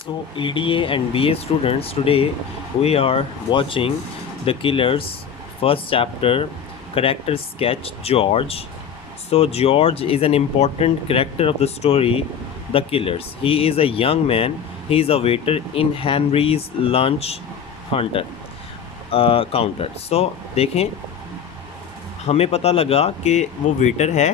So, EDA and BA students, today we are watching The Killers first chapter, character sketch George. So, George is an important character of the story The Killers. He is a young man, he is a waiter in Henry's lunch hunter counter. So देखें, हमें पता लगा कि वो waiter है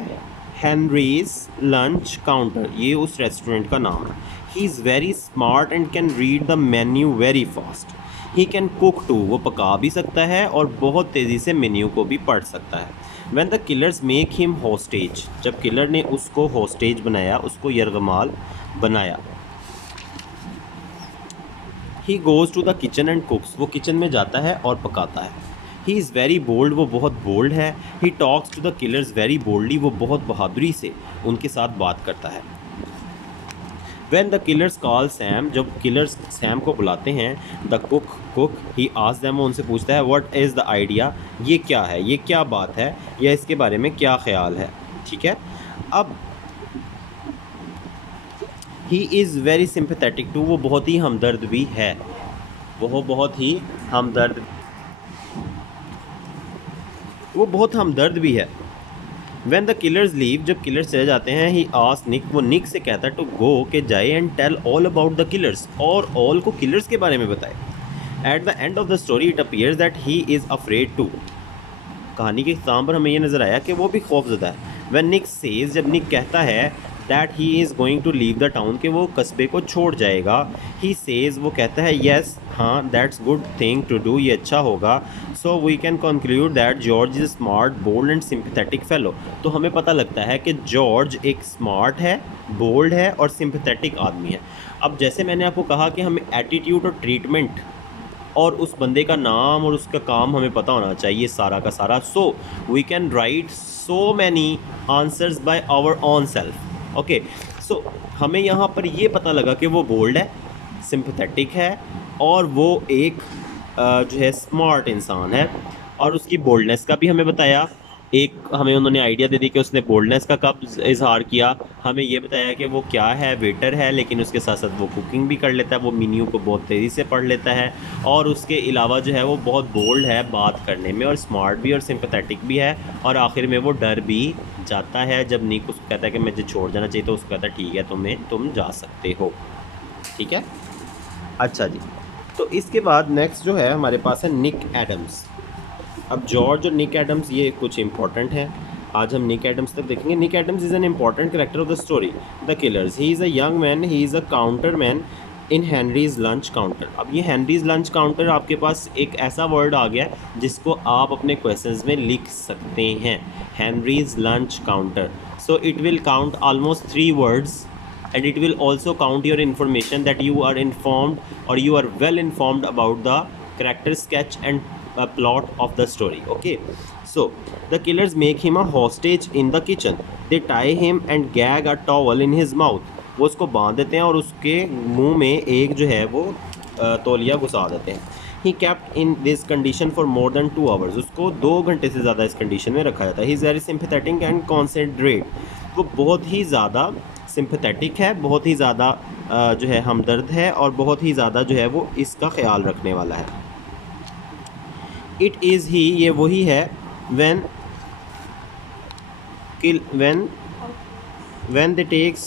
Henrys lunch counter, ये उस restaurant का नाम है. He is very smart and can read the menu very fast. He can cook too, वो पका भी सकता है और बहुत तेज़ी से मेन्यू को भी पढ़ सकता है. When the killers make him hostage, जब किलर ने उसको होस्टेज बनाया, उसको यरगमाल बनाया. He goes to the kitchen and cooks, वो किचन में जाता है और पकाता है. ही इज़ वेरी बोल्ड, वो बहुत बोल्ड है. He talks to the killers very boldly, वो बहुत बहादुरी से उनके साथ बात करता है. When the killers call Sam, जब किलर्स सैम को बुलाते हैं, the cook he asks them, वो उनसे पूछता है व्हाट इज़ द आइडिया, ये क्या है, ये क्या बात है, या इसके बारे में क्या ख्याल है. ठीक है. अब he is very sympathetic too, वो बहुत ही हमदर्द भी है, वो बहुत हमदर्द भी है. व्हेन द किलर्स लीव, जब किलर्स चले जाते हैं, ही आस्क्स निक, वो निक से कहता है टू गो, के जाए and tell Ole about the killers, और ऑल को किलर्स के बारे में बताए. At the end of the story it appears that he is afraid too, कहानी के इख्तिताम पर हमें ये नज़र आया कि वो भी खौफजदा है. व्हेन निक सेज, जब निक कहता है that he is going to leave the town, के वो कस्बे को छोड़ जाएगा. ही सेज, वो कहता है येस, हाँ, that's good thing to do, ये अच्छा होगा. So we can conclude that George is smart, bold and sympathetic fellow. तो हमें पता लगता है कि जॉर्ज एक स्मार्ट है, बोल्ड है और सिंपैथेटिक आदमी है. अब जैसे मैंने आपको कहा कि हमें एटीट्यूड और ट्रीटमेंट और उस बंदे का नाम और उसका काम हमें पता होना चाहिए सारा का सारा. So we can write so many answers by our own self. Okay. So हमें यहाँ पर ये पता लगा कि वो बोल्ड है, सिंपैथेटिक है और वो एक जो है स्मार्ट इंसान है. और उसकी बोल्डनेस का भी हमें बताया. एक हमें उन्होंने आइडिया दे दी कि उसने बोल्डनेस का कब इजहार किया. हमें ये बताया कि वो क्या है, वेटर है, लेकिन उसके साथ साथ वो कुकिंग भी कर लेता है, वो मेन्यू को बहुत तेज़ी से पढ़ लेता है. और उसके अलावा जो है वो बहुत बोल्ड है बात करने में, और स्मार्ट भी और सिंपैथेटिक भी है. और आखिर में वो डर भी जाता है जब निक उसको कहता है कि मुझे छोड़ जाना चाहिए, तो उसको कहता है ठीक है, तुम जा सकते हो. ठीक है. अच्छा जी. तो इसके बाद नेक्स्ट जो है हमारे पास है निक एडम्स. अब जॉर्ज और निक एडम्स ये कुछ इंपॉर्टेंट है. आज हम निक एडम्स तक देखेंगे. Nick Adams is an important character of the story The Killers. He is a young man, he is a counter man in Henry's lunch counter. अब ये हैनरीज लंच काउंटर आपके पास एक ऐसा वर्ड आ गया जिसको आप अपने क्वेश्चंस में लिख सकते हैं. Henry's lunch counter. So it will count almost 3 words and it will also count your information that you are informed or you are well informed about the character sketch and plot of the story. Okay. So the killers make him a hostage in the kitchen. They tie him and gag a towel in his mouth. वो उसको बांध देते हैं और उसके मुंह में एक जो है वो तौलिया घुसा देते हैं. ही kept in this condition for more than 2 hours. उसको 2 घंटे से ज़्यादा इस कंडीशन में रखा जाता है. He is very sympathetic and concentrate. वो बहुत ही ज़्यादा सिंपैथेटिक है, बहुत ही ज़्यादा जो है हमदर्द है और बहुत ही ज़्यादा जो है वो इसका ख्याल रखने वाला है. इट इज़ ही, ये वही है. when they takes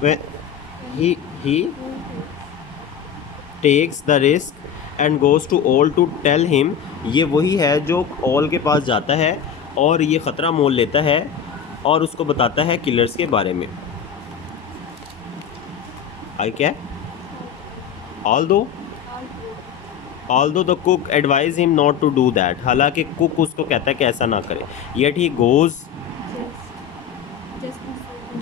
when he takes the risk and goes to all to tell him. ये वही है जो ऑल के पास जाता है और ये ख़तरा मोल लेता है और उसको बताता है किलर्स के बारे में. आई क्या although the cook advise him not to do that, हालांकि कुक उसको कहता है कि ऐसा ना करे. yet he goes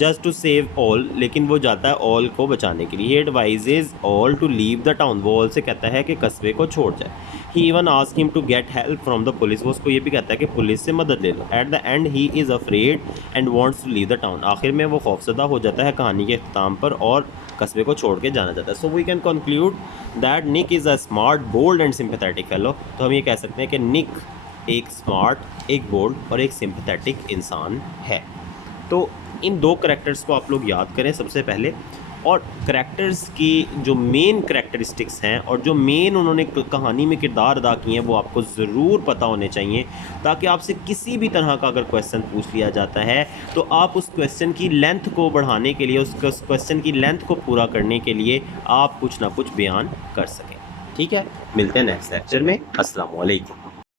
just to save all, लेकिन वो जाता है ऑल को बचाने के लिए. he advises all to leave the town, वो ऑल से कहता है कि कस्बे को छोड़ जाए. he even asks him to get help from the police, वो उसको ये भी कहता है कि पुलिस से मदद ले लो. at the end he is afraid and wants to leave the town. आखिर में वो खौफजदा हो जाता है कहानी के अख्ताम पर और कस्बे को छोड़ के जाना चाहता है. So we can conclude that Nick is a smart, bold and sympathetic fellow. तो हम ये कह सकते हैं कि निक एक स्मार्ट, एक बोल्ड और एक सिंपैथेटिक इंसान है. तो इन 2 करैक्टर्स को आप लोग याद करें. सबसे पहले और करैक्टर्स की जो मेन करैक्टरिस्टिक्स हैं और जो मेन उन्होंने कहानी में किरदार अदा किए हैं वो आपको ज़रूर पता होने चाहिए, ताकि आपसे किसी भी तरह का अगर क्वेश्चन पूछ लिया जाता है तो आप उस क्वेश्चन की लेंथ को बढ़ाने के लिए, उस क्वेश्चन की लेंथ को पूरा करने के लिए आप कुछ ना कुछ बयान कर सकें। ठीक है, मिलते हैं नेक्स्ट लेक्चर में। अस्सलाम वालेकुम।